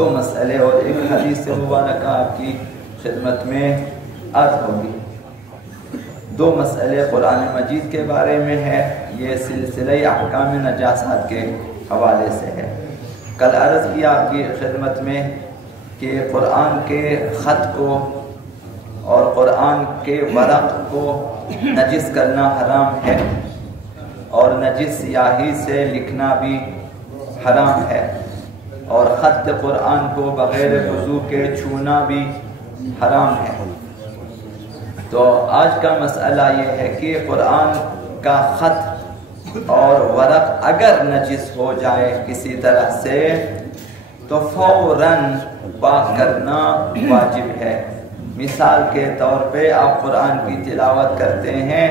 دو مسئلے اور ایک حدیث مبارکہ آپ کی خدمت میں عرض ہوگی۔ دو مسئلے قرآن مجید کے بارے میں ہے، یہ سلسلہ احکام نجاسات کے حوالے سے ہے۔ کل عرض کیا آپ کی خدمت میں کہ قرآن کے خط کو اور قرآن کے ورق کو نجس کرنا حرام ہے، اور نجس سیاہی سے لکھنا بھی حرام ہے، اور خط قرآن کو بغیر وضو کے چھونا بھی حرام ہے۔ تو آج کا مسئلہ یہ ہے کہ قرآن کا خط اور ورق اگر نجس ہو جائے کسی طرح سے تو فوراً پاک کرنا واجب ہے۔ مثال کے طور پہ آپ قرآن کی تلاوت کرتے ہیں،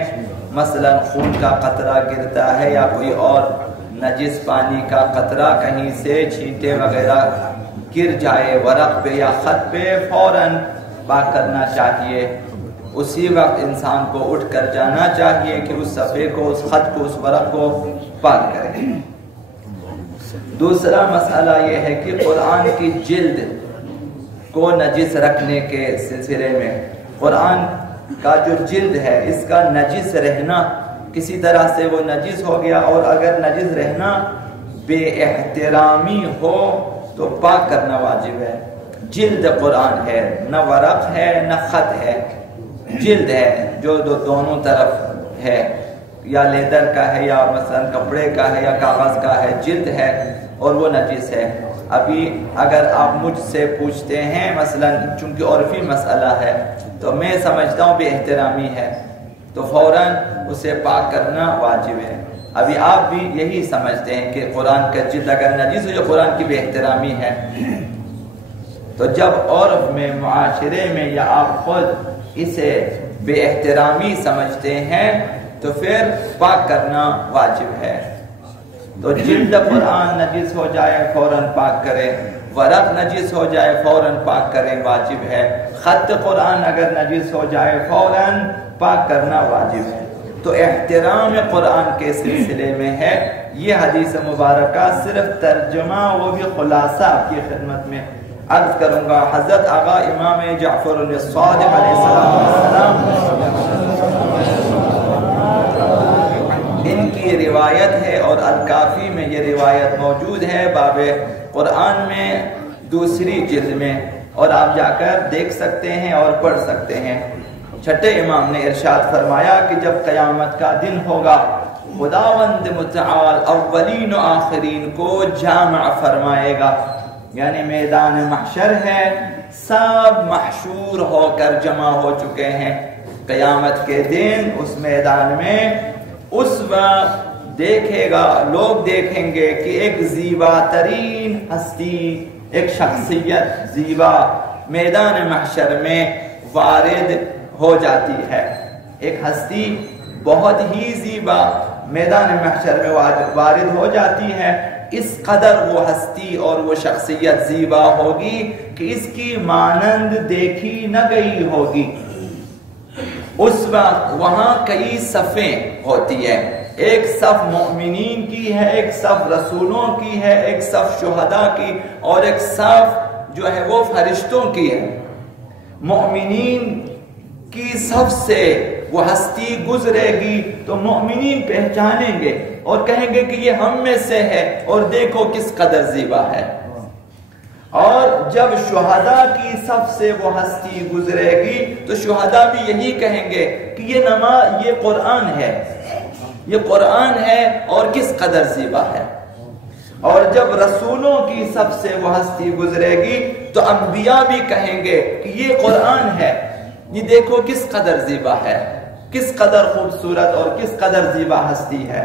مثلا خون کا قطرہ گرتا ہے یا کوئی اور نجس پانی کا قطرہ کہیں سے چھینٹے وغیرہ گر جائے ورق پہ یا خط پہ، فوراً پاک کرنا چاہیے۔ اسی وقت انسان کو اٹھ کر جانا چاہیے کہ اس صفحے کو، اس خط کو، اس ورق کو پاک کرے۔ دوسرا مسئلہ یہ ہے کہ قرآن کی جلد کو نجس رکھنے کے سلسلے میں، قرآن کا جو جلد ہے اس کا نجس رہنا، کسی طرح سے وہ نجس ہو گیا اور اگر نجس رہنا بے احترامی ہو تو پاک کرنا واجب ہے۔ جلد قرآن ہے، نہ ورق ہے نہ خط ہے، جلد ہے جو دونوں طرف ہے، یا لیدر کا ہے یا مثلا کپڑے کا ہے یا کاغذ کا ہے، جلد ہے اور وہ نجس ہے۔ ابھی اگر آپ مجھ سے پوچھتے ہیں مثلا چونکہ عرفی مسئلہ ہے تو میں سمجھتا ہوں بے احترامی ہے تو فوراً اسے پاک کرنا واجب ہے۔ ابھی آپ بھی یہی سمجھتے ہیں کہ قرآن کا جلد اگر نجس ہو جو قرآن کی بے احترامی ہے، تو جب عرف میں، معاشرے میں یا آپ خود اسے بے احترامی سمجھتے ہیں تو پھر پاک کرنا واجب ہے۔ تو جلد قرآن نجس ہو جائے فوراً پاک کریں، ورق نجس ہو جائے فوراً پاک کریں، واجب ہے۔ خط قرآن اگر نجس ہو جائے فوراً پاک کرنا واجب ہے۔ تو احترام قرآن کے سلسلے میں ہے یہ حدیث مبارکہ، صرف ترجمہ وہ بھی خلاصہ آپ کی خدمت میں عرض کروں گا۔ حضرت آقا امام جعفر الصادق علیہ السلام ان کی روایت ہے اور الکافی میں یہ روایت موجود ہے، باب قرآن میں دوسری جلد میں، اور آپ جا کر دیکھ سکتے ہیں اور پڑھ سکتے ہیں۔ چھٹے امام نے ارشاد فرمایا کہ جب قیامت کا دن ہوگا خداوند متعال اولین و آخرین کو جامع فرمائے گا، یعنی میدان محشر ہے، سب محشور ہو کر جمع ہو چکے ہیں قیامت کے دن اس میدان میں۔ اس وقت دیکھے گا، لوگ دیکھیں گے کہ ایک زیبا ترین ہستی، ایک شخصیت زیبا میدان محشر میں وارد ہو جاتی ہے۔ ایک ہستی بہت ہی زیبا میدان محشر میں وارد ہو جاتی ہے۔ اس قدر وہ ہستی اور وہ شخصیت زیبا ہوگی کہ اس کی مانند دیکھی نہ گئی ہوگی۔ اس وقت وہاں کئی صفیں ہوتی ہے، ایک صف مؤمنین کی ہے، ایک صف رسولوں کی ہے، ایک صف شہداء کی، اور ایک صف جو ہے وہ فرشتوں کی ہے۔ مؤمنین کی صف سے وہ ہستی گزرے گی تو مؤمنین پہچانیں گے اور کہیں گے کہ یہ ہم میں سے ہے اور دیکھو کس قدر زیبا ہے۔ اور جب شہداء کی صف سے وہ ہستی گزرے گی تو شہداء بھی یہی کہیں گے کہ یہ قرآن ہے، یہ قرآن ہے اور کس قدر زیبا ہے۔ اور جب رسولوں کی صف سے وہ ہستی گزرے گی تو انبیاء بھی کہیں گے کہ یہ قرآن ہے، یہ دیکھو کس قدر زیبا ہے، کس قدر خوبصورت اور کس قدر زیبا ہستی ہے۔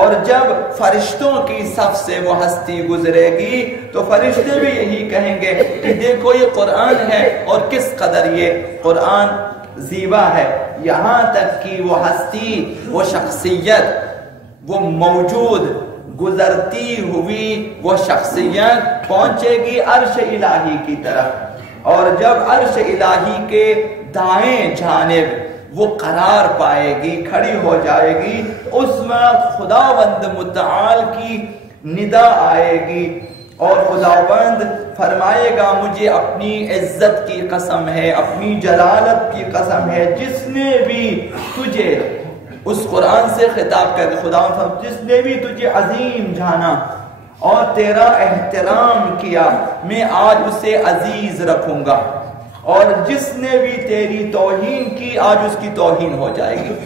اور جب فرشتوں کی صف سے وہ ہستی گزرے گی تو فرشتے بھی یہی کہیں گے کہ دیکھو یہ قرآن ہے اور کس قدر یہ قرآن زیبا ہے۔ یہاں تک کہ وہ ہستی، وہ شخصیت، وہ موجود گزرتی ہوئی وہ شخصیت پہنچے گی عرش الہی کی طرف، اور جب عرش الہی کے دائیں جانب وہ قرار پائے گی، کھڑی ہو جائے گی، اس وقت خداوند متعال کی ندا آئے گی اور خداوند فرمائے گا مجھے اپنی عزت کی قسم ہے، اپنی جلالت کی قسم ہے، جس نے بھی تجھے، اس قرآن سے خطاب کر خداوند، جس نے بھی تجھے عظیم جانا اور تیرا احترام کیا، میں آج اسے عزیز رکھوں گا، اور جس نے بھی تیری توہین کی آج اس کی توہین ہو جائے گی۔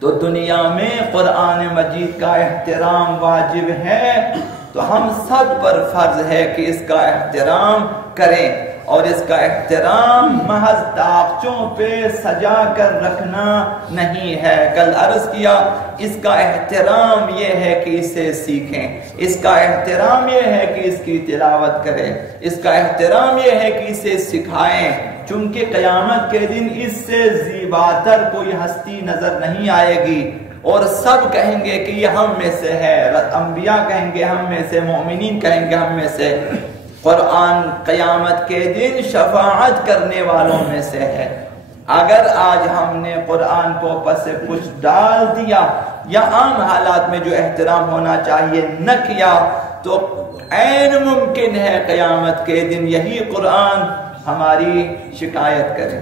تو دنیا میں قرآن مجید کا احترام واجب ہے، تو ہم سب پر فرض ہے کہ اس کا احترام کریں، اور اس کا احترام محض طاقچوں پہ سجا کر رکھنا نہیں ہے۔ کل عرض کیا، اس کا احترام یہ ہے کہ اسے سیکھیں، اس کا احترام یہ ہے کہ اس کی تلاوت کریں، اس کا احترام یہ ہے کہ اسے سکھائیں، چونکہ قیامت کے دن اس سے زیباتر کوئی ہستی نظر نہیں آئے گی، اور سب کہیں گے کہ یہ ہم میں سے ہے، انبیاء کہیں گے ہم میں سے، مومنین کہیں گے ہم میں سے۔ قرآن قیامت کے دن شفاعت کرنے والوں میں سے ہے۔ اگر آج ہم نے قرآن کو پس پش ڈال دیا یا عام حالات میں جو احترام ہونا چاہیے نہ کیا، تو عین ممکن ہے قیامت کے دن یہی قرآن ہماری شکایت کرے۔